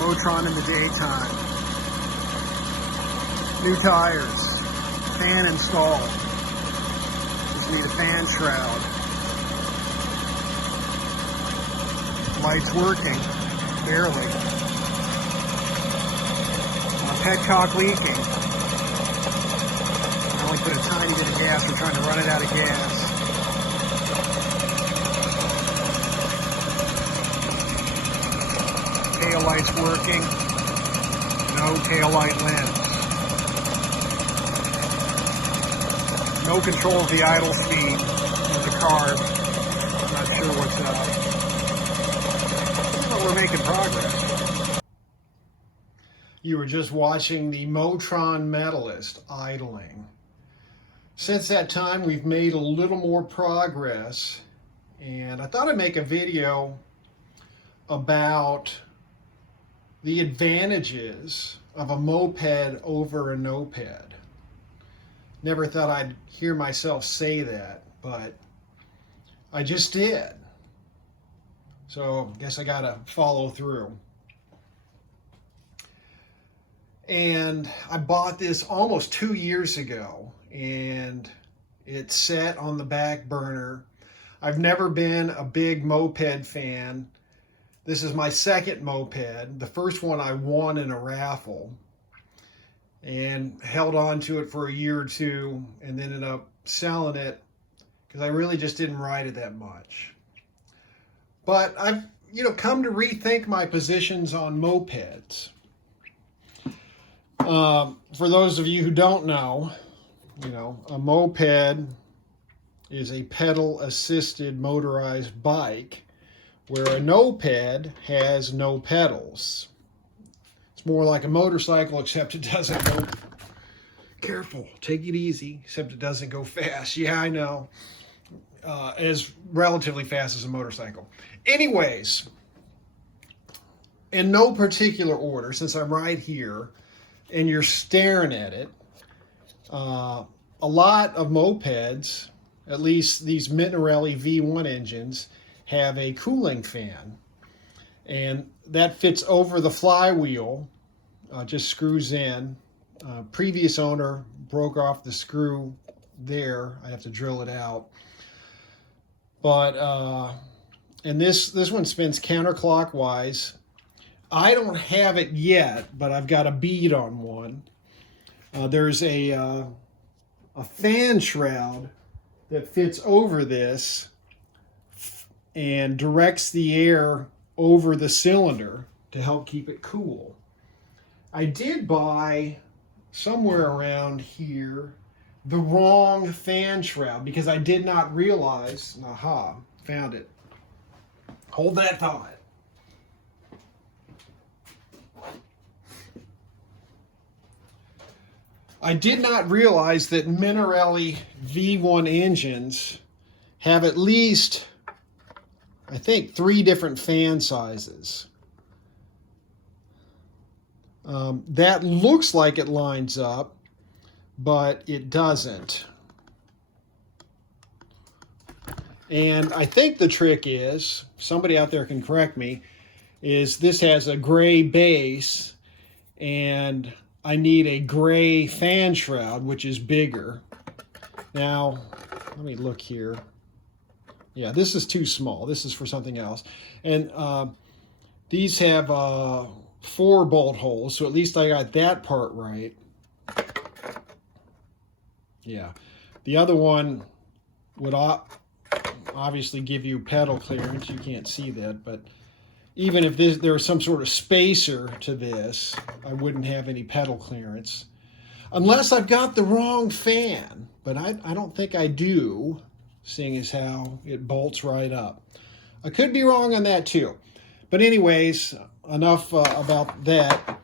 Motron in the daytime. New tires. Fan installed. Just need a fan shroud. Lights working. Barely. Petcock leaking. I only put a tiny bit of gas. We're trying to run it out of gas. Tail lights working. No tail light lens. No control of the idle speed of the car. I'm not sure what's up. But we're making progress. You were just watching the Motron Metalist idling. Since that time, we've made a little more progress, and I thought I'd make a video about the advantages of a moped over a noped. Never thought I'd hear myself say that, but I just did. So I guess I gotta follow through. And I bought this almost 2 years ago, and it's set on the back burner. I've never been a big moped fan. This is my second moped. The first one I won in a raffle and held on to it for a year or two and then ended up selling it because I really just didn't ride it that much. But I've come to rethink my positions on mopeds. For those of you who don't know, a moped is a pedal-assisted motorized bike where a noped has no pedals. It's more like a motorcycle, except it doesn't go... Careful, take it easy, except it doesn't go fast. Yeah, I know. As relatively fast as a motorcycle. Anyways, in no particular order, since I'm right here, and you're staring at it, a lot of mopeds, at least these Minarelli V1 engines, have a cooling fan. And that fits over the flywheel, just screws in. Previous owner broke off the screw there. I have to drill it out. But, and this one spins counterclockwise. I don't have it yet, but I've got a bead on one. There's a fan shroud that fits over this and directs the air over the cylinder to help keep it cool. I did buy somewhere around here the wrong fan shroud because I did not realize, aha, found it. Hold that thought. I did not realize that Minarelli V1 engines have at least, I think, 3 different fan sizes. That looks like it lines up, but it doesn't. And I think the trick is, somebody out there can correct me, is this has a gray base and I need a gray fan shroud, which is bigger. Now, let me look here. Yeah, this is too small. This is for something else. And these have 4 bolt holes, so at least I got that part right. Yeah. The other one would obviously give you pedal clearance. You can't see that, but even if there was some sort of spacer to this, I wouldn't have any pedal clearance. Unless I've got the wrong fan, but I don't think I do, seeing as how it bolts right up. I could be wrong on that too. But anyways, enough about that.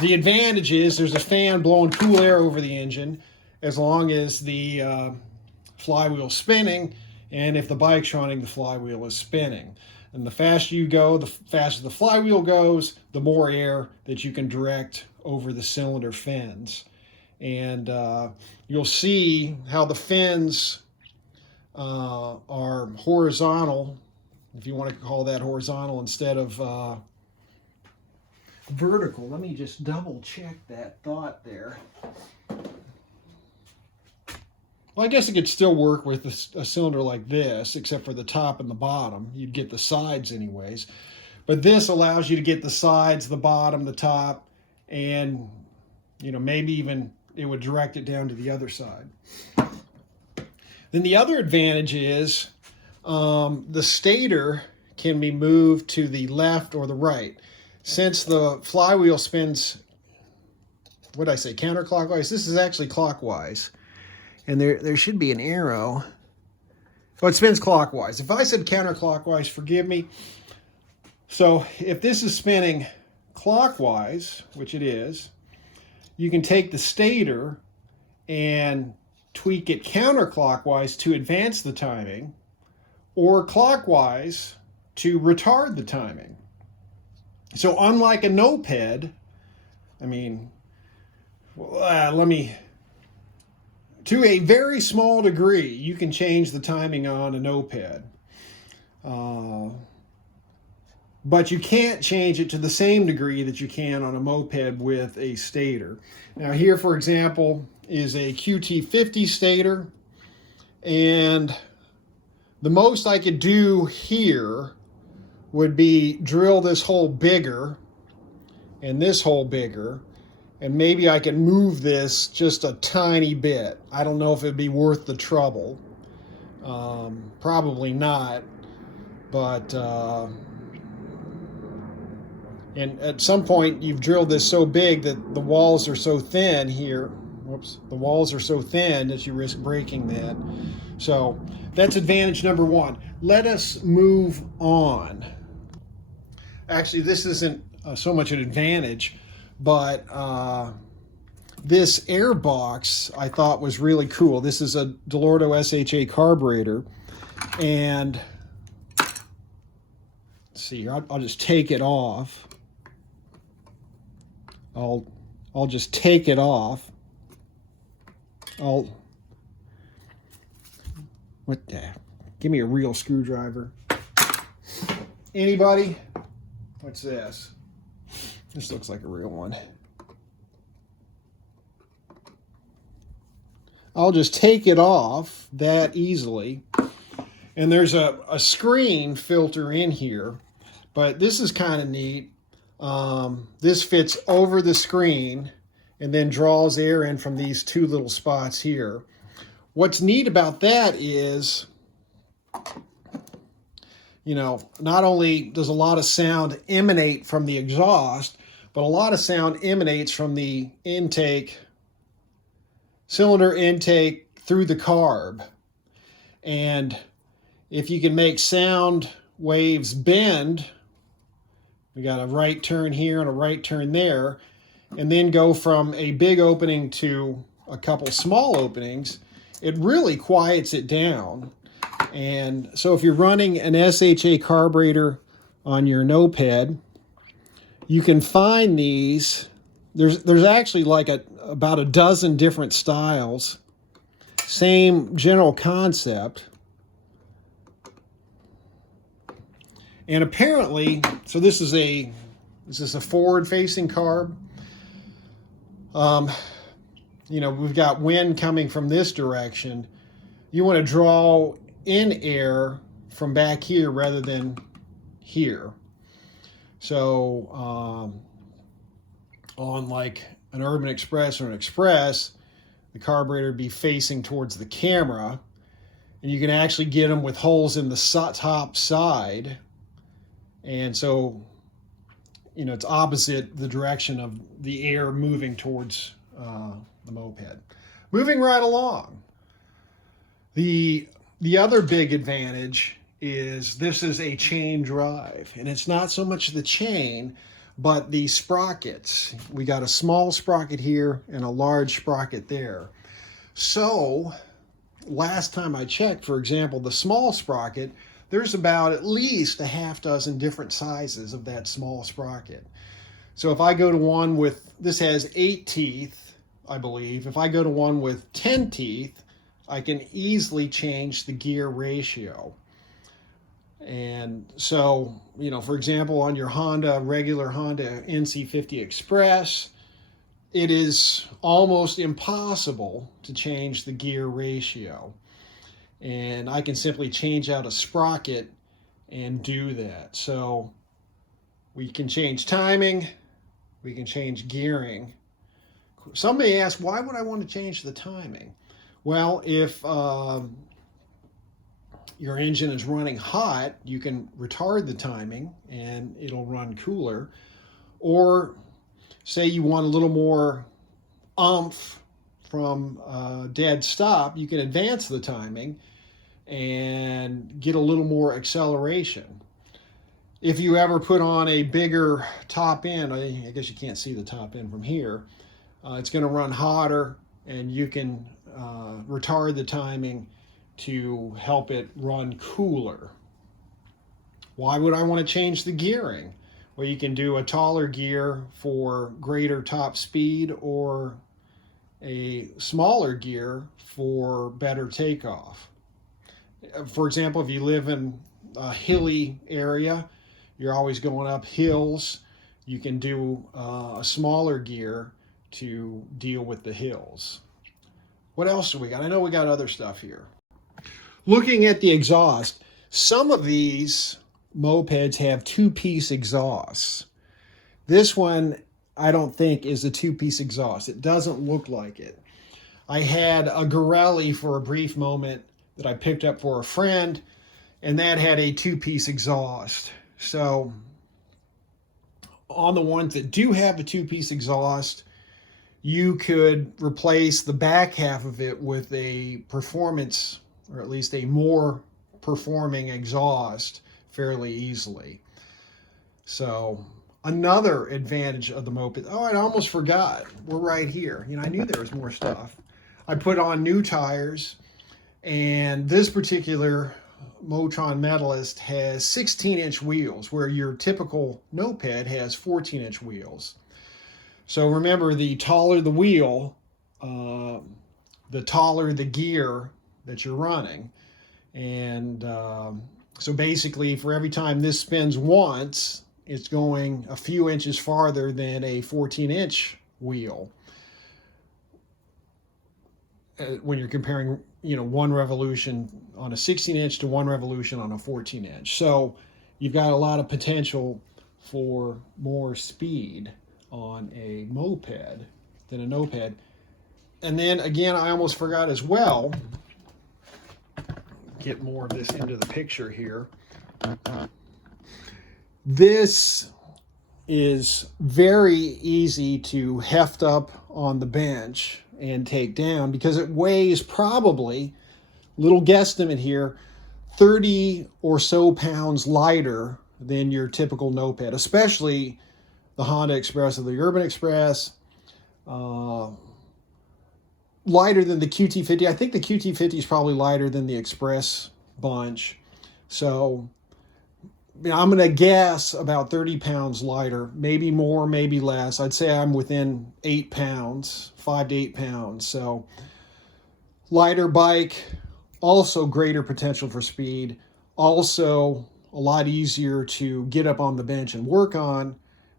The advantage is there's a fan blowing cool air over the engine as long as the flywheel's spinning, and if the bike's running, the flywheel is spinning. And the faster you go, the faster the flywheel goes, the more air that you can direct over the cylinder fins. And you'll see how the fins are horizontal, if you want to call that horizontal, instead of vertical. Let me just double check that thought there. Well, I guess it could still work with a cylinder like this, except for the top and the bottom. You'd get the sides anyways. But this allows you to get the sides, the bottom, the top, and maybe even it would direct it down to the other side. Then the other advantage is the stator can be moved to the left or the right. Since the flywheel spins, what did I say, counterclockwise? This is actually clockwise. And there should be an arrow. Oh, it spins clockwise. If I said counterclockwise, forgive me. So if this is spinning clockwise, which it is, you can take the stator and tweak it counterclockwise to advance the timing, or clockwise to retard the timing. So unlike a noped, to a very small degree, you can change the timing on a noped. But you can't change it to the same degree that you can on a moped with a stator. Now here, for example, is a QT50 stator. And the most I could do here would be drill this hole bigger and this hole bigger. And maybe I can move this just a tiny bit. I don't know if it'd be worth the trouble. Probably not. But and at some point you've drilled this so big that the walls are so thin here. Whoops, the walls are so thin that you risk breaking that. So that's advantage number one. Let us move on. Actually, this isn't so much an advantage, but this Airbox I thought was really cool. This is a Delorto SHA carburetor, and let's see, I'll just take it off. I'll just take it off. Give me a real screwdriver. Anybody? What's this? This looks like a real one. I'll just take it off that easily. And there's a screen filter in here, but this is kind of neat. This fits over the screen and then draws air in from these two little spots here. What's neat about that is, not only does a lot of sound emanate from the exhaust, but a lot of sound emanates from the intake, cylinder intake through the carb. And if you can make sound waves bend, we got a right turn here and a right turn there, and then go from a big opening to a couple small openings, it really quiets it down. And so if you're running an SHA carburetor on your noped, you can find these. There's actually like about a dozen different styles. Same general concept. And apparently, so this is a forward-facing carb. We've got wind coming from this direction. You want to draw in air from back here rather than here. So on like an Urban Express or an Express, the carburetor would be facing towards the camera, and you can actually get them with holes in the top side. And so, it's opposite the direction of the air moving towards the moped. Moving right along. The other big advantage is this is a chain drive, and it's not so much the chain, but the sprockets. We got a small sprocket here and a large sprocket there. So last time I checked, for example, the small sprocket, there's about at least a half dozen different sizes of that small sprocket. So if I go to one with, this has 8 teeth, I believe. If I go to one with 10 teeth, I can easily change the gear ratio. And so, you know, for example, on your regular Honda NC50 Express, it is almost impossible to change the gear ratio. And I can simply change out a sprocket and do that. So we can change timing, we can change gearing. Some may ask, why would I want to change the timing? Well, if your engine is running hot, you can retard the timing and it'll run cooler. Or say you want a little more oomph from dead stop, you can advance the timing and get a little more acceleration. If you ever put on a bigger top end, I guess you can't see the top end from here, it's going to run hotter, and you can retard the timing to help it run cooler. Why would I want to change the gearing? Well, you can do a taller gear for greater top speed, or a smaller gear for better takeoff. For example, if you live in a hilly area, you're always going up hills, you can do a smaller gear to deal with the hills. What else do we got? I know we got other stuff here. Looking at the exhaust, some of these mopeds have two-piece exhausts. This one, I don't think, is a two-piece exhaust. It doesn't look like it. I had a Gorelli for a brief moment that I picked up for a friend, and that had a two-piece exhaust. So on the ones that do have a two-piece exhaust, you could replace the back half of it with a performance, or at least a more performing exhaust, fairly easily. So another advantage of the moped. Oh, I almost forgot. We're right here. You know, I knew there was more stuff. I put on new tires, and this particular Motron Metalist has 16-inch wheels, where your typical moped has 14-inch wheels. So remember, the taller the wheel, the taller the gear that you're running. And so basically, for every time this spins once, it's going a few inches farther than a 14-inch wheel. When you're comparing, you know, one revolution on a 16-inch to one revolution on a 14-inch. So you've got a lot of potential for more speed on a moped than a noped. And then again, I almost forgot as well, get more of this into the picture here. This is very easy to heft up on the bench and take down, because it weighs probably, little guesstimate here, 30 or so pounds lighter than your typical moped, especially the Honda Express or the Urban Express. Lighter than the QT50. I think the QT50 is probably lighter than the Express bunch. So, you know, I'm going to guess about 30 pounds lighter, maybe more, maybe less. I'd say I'm within 8 pounds, 5 to 8 pounds. So, lighter bike, also greater potential for speed, also a lot easier to get up on the bench and work on,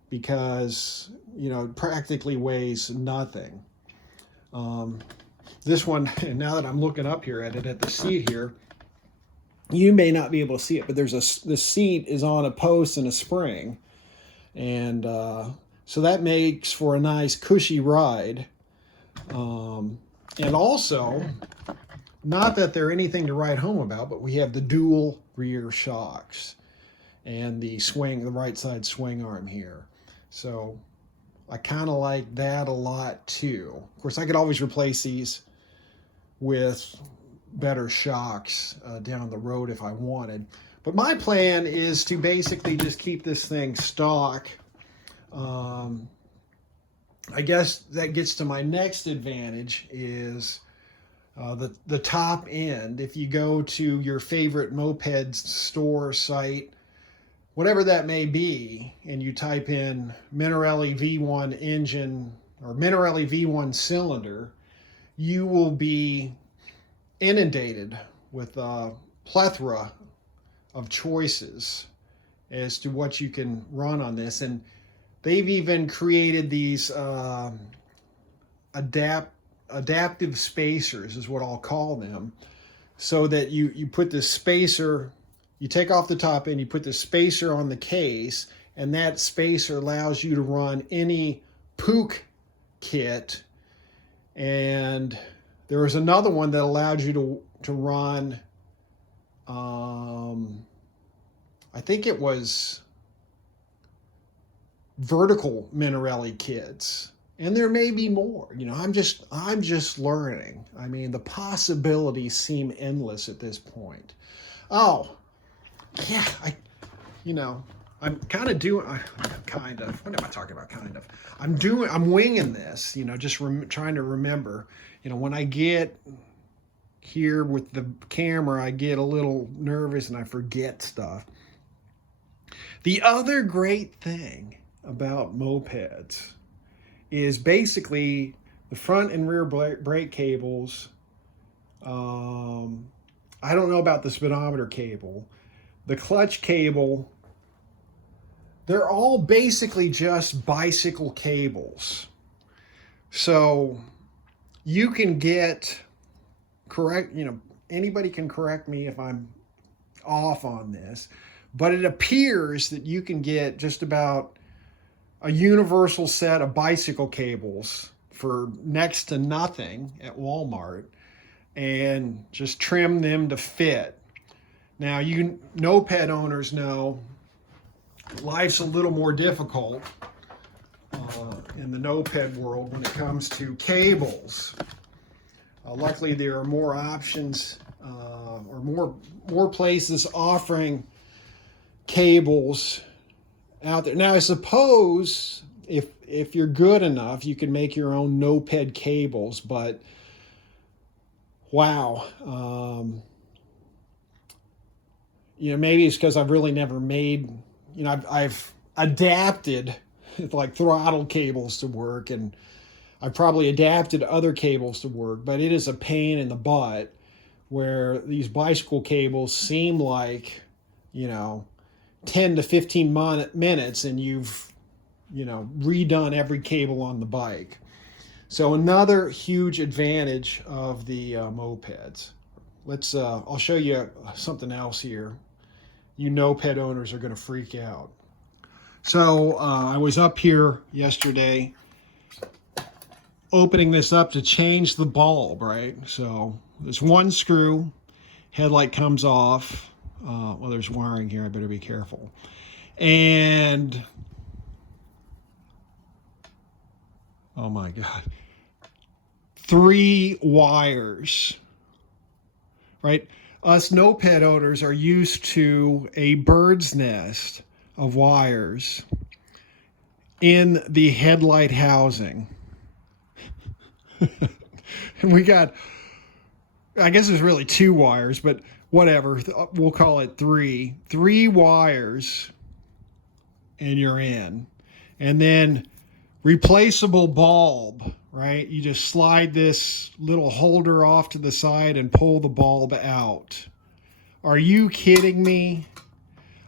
because, you know, it practically weighs nothing. This one, now that I'm looking up here at it, at the seat here, you may not be able to see it, but the seat is on a post and a spring. And so that makes for a nice cushy ride. And also, not that they're anything to write home about, but we have the dual rear shocks and the right side swing arm here. So I kind of like that a lot too. Of course, I could always replace these with better shocks down the road if I wanted. But my plan is to basically just keep this thing stock. I guess that gets to my next advantage is the top end. If you go to your favorite moped store site, whatever that may be, and you type in Minarelli V1 engine or Minarelli V1 cylinder, you will be inundated with a plethora of choices as to what you can run on this. And they've even created these adaptive spacers, is what I'll call them, so that you put the spacer, you take off the top end, you put the spacer on the case, and that spacer allows you to run any POOK kit. And there was another one that allowed you to run, I think it was vertical Minarelli kits. And there may be more. You know, I'm just learning. I mean, the possibilities seem endless at this point. Oh, yeah, I'm kind of doing, what am I talking about? I'm winging this, just trying to remember, when I get here with the camera, I get a little nervous and I forget stuff. The other great thing about mopeds is basically the front and rear brake cables. I don't know about the speedometer cable, the clutch cable. They're all basically just bicycle cables. So you can get correct, anybody can correct me if I'm off on this, but it appears that you can get just about a universal set of bicycle cables for next to nothing at Walmart and just trim them to fit. Now, you noped owners know life's a little more difficult in the noped world when it comes to cables. Luckily, there are more options or more places offering cables out there. Now, I suppose if you're good enough, you can make your own noped cables, but wow. Maybe it's because I've really never made, I've adapted like throttle cables to work, and I've probably adapted other cables to work, but it is a pain in the butt where these bicycle cables seem like, 10 to 15 minutes and you've, redone every cable on the bike. So another huge advantage of the mopeds. I'll show you something else here. You noped owners are going to freak out. So I was up here yesterday opening this up to change the bulb, right? So there's one screw, headlight comes off. Well, there's wiring here, I better be careful. And, oh my God, 3 wires, right? Us noped owners are used to a bird's nest of wires in the headlight housing. And we got, I guess there's really 2 wires, but whatever, we'll call it 3. 3 wires and you're in. And then replaceable bulb, right? You just slide this little holder off to the side and pull the bulb out. Are you kidding me?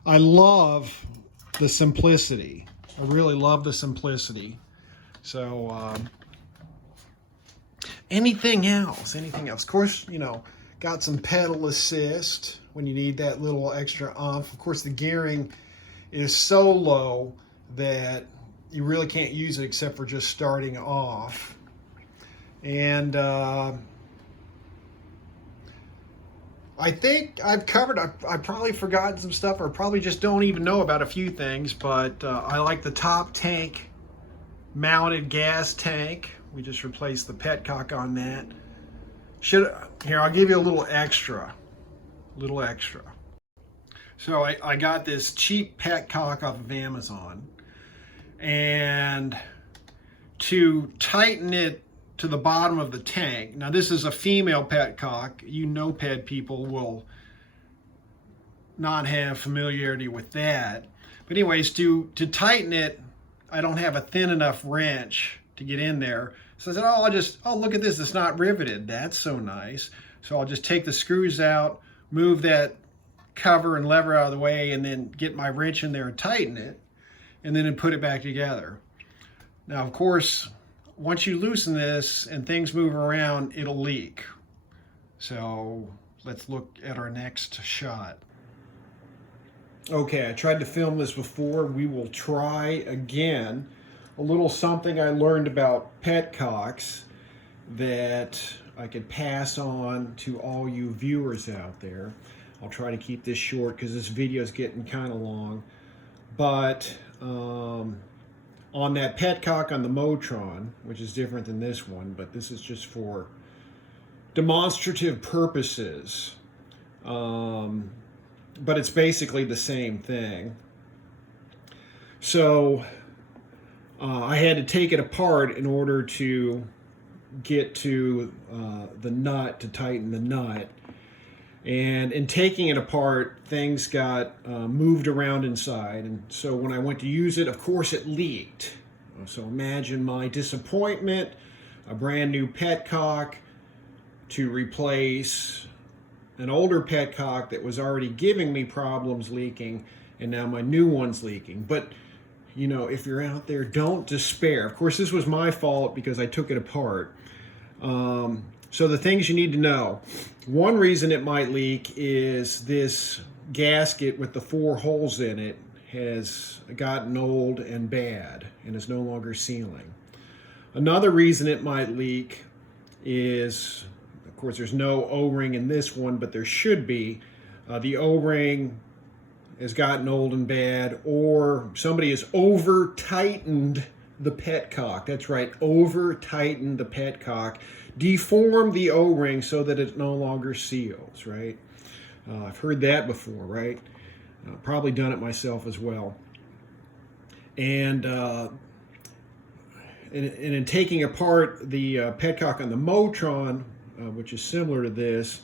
I love the simplicity. I really love the simplicity. So anything else? Of course, got some pedal assist when you need that little extra oomph. Of course, the gearing is so low that you really can't use it except for just starting off. And I think I've covered, I've probably forgotten some stuff, or probably just don't even know about a few things, but I like the top tank mounted gas tank. We just replaced the Petcock on that. Here, I'll give you a little extra. So I got this cheap Petcock off of Amazon, and to tighten it to the bottom of the tank. Now this is a female Petcock. You noped people will not have familiarity with that. But anyways, to tighten it, I don't have a thin enough wrench to get in there. So I said, oh, look at this, it's not riveted. That's so nice. So I'll just take the screws out, move that cover and lever out of the way and then get my wrench in there and tighten it, and then put it back together. Now, of course, once you loosen this and things move around, it'll leak. So let's look at our next shot. Okay, I tried to film this before. We will try again. A little something I learned about Petcocks that I could pass on to all you viewers out there. I'll try to keep this short because this video is getting kind of long. But on that Petcock on the Motron, which is different than this one, but this is just for demonstrative purposes. But it's basically the same thing. So I had to take it apart in order to get to the nut, to tighten the nut. And in taking it apart, things got moved around inside. And so when I went to use it, of course it leaked. So imagine my disappointment, a brand new Petcock to replace an older Petcock that was already giving me problems leaking, and now my new one's leaking. But, you know, if you're out there, don't despair. Of course, this was my fault because I took it apart. So the things you need to know. One reason it might leak is this gasket with the 4 holes in it has gotten old and bad and is no longer sealing. Another reason it might leak is, of course, there's no O-ring in this one, but there should be. The O-ring has gotten old and bad, or somebody has over-tightened the Petcock. That's right, over-tightened the Petcock. Deform the O-ring so that it no longer seals, right? I've heard that before, right? Probably done it myself as well. And in taking apart the Petcock on the Motron, which is similar to this,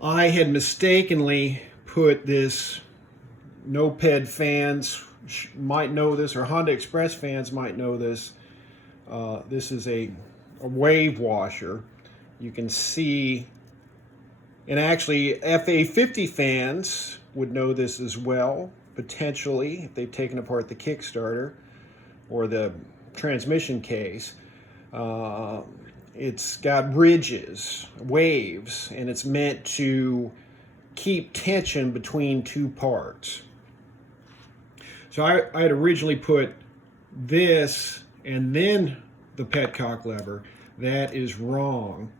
I had mistakenly put this, Noped fans might know this, or Honda Express fans might know this. This is a wave washer. You can see, and actually FA50 fans would know this as well, potentially, if they've taken apart the Kickstarter or the transmission case. It's got ridges, waves, and it's meant to keep tension between 2 parts. So I had originally put this and then the Petcock lever. That is wrong.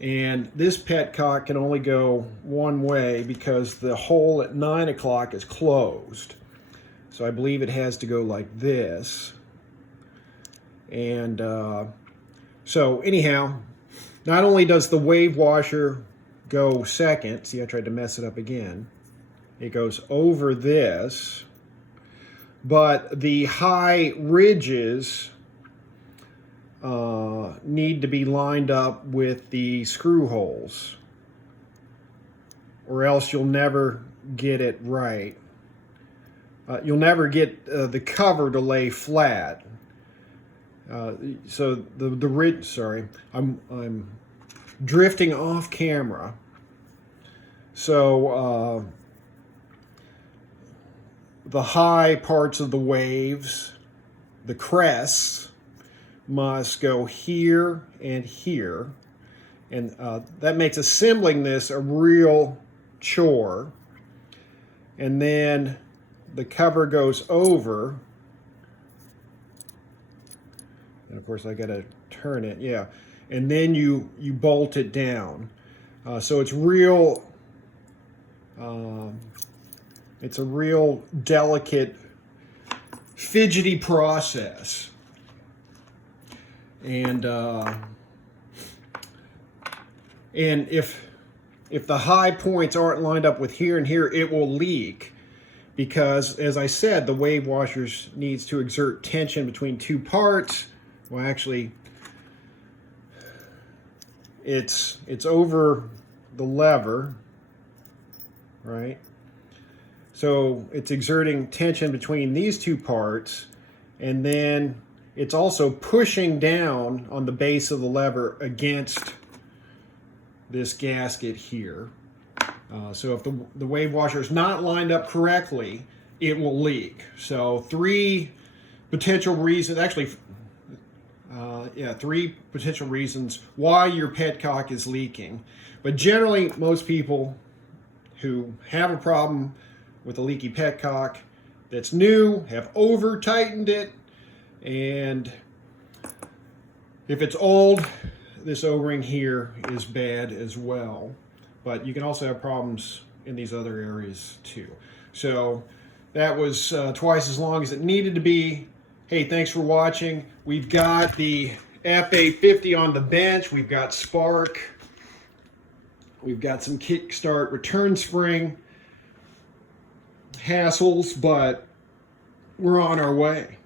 And this Petcock can only go one way because the hole at 9 o'clock is closed. So I believe it has to go like this. And so anyhow, not only does the wave washer go second, see I tried to mess it up again, it goes over this, but the high ridges need to be lined up with the screw holes, or else you'll never get it right. You'll never get the cover to lay flat. So the ridge, sorry, I'm drifting off camera. So the high parts of the waves, the crests, must go here and here, and that makes assembling this a real chore. And then the cover goes over, and of course I gotta turn it, yeah, and then you bolt it down. So it's real, it's a real delicate, fidgety process. And if the high points aren't lined up with here and here, it will leak, because, as I said, the wave washers needs to exert tension between 2 parts. Well, actually, it's over the lever, right? So it's exerting tension between these 2 parts, and then it's also pushing down on the base of the lever against this gasket here. So if the wave washer is not lined up correctly, it will leak. So three potential reasons, actually, three potential reasons why your petcock is leaking. But generally, most people who have a problem with a leaky petcock that's new have over tightened it, and if it's old, this O-ring here is bad as well. But you can also have problems in these other areas too. So that was twice as long as it needed to be. Hey, thanks for watching. We've got the F850 on the bench. We've got spark. We've got some kickstart return spring hassles, but we're on our way.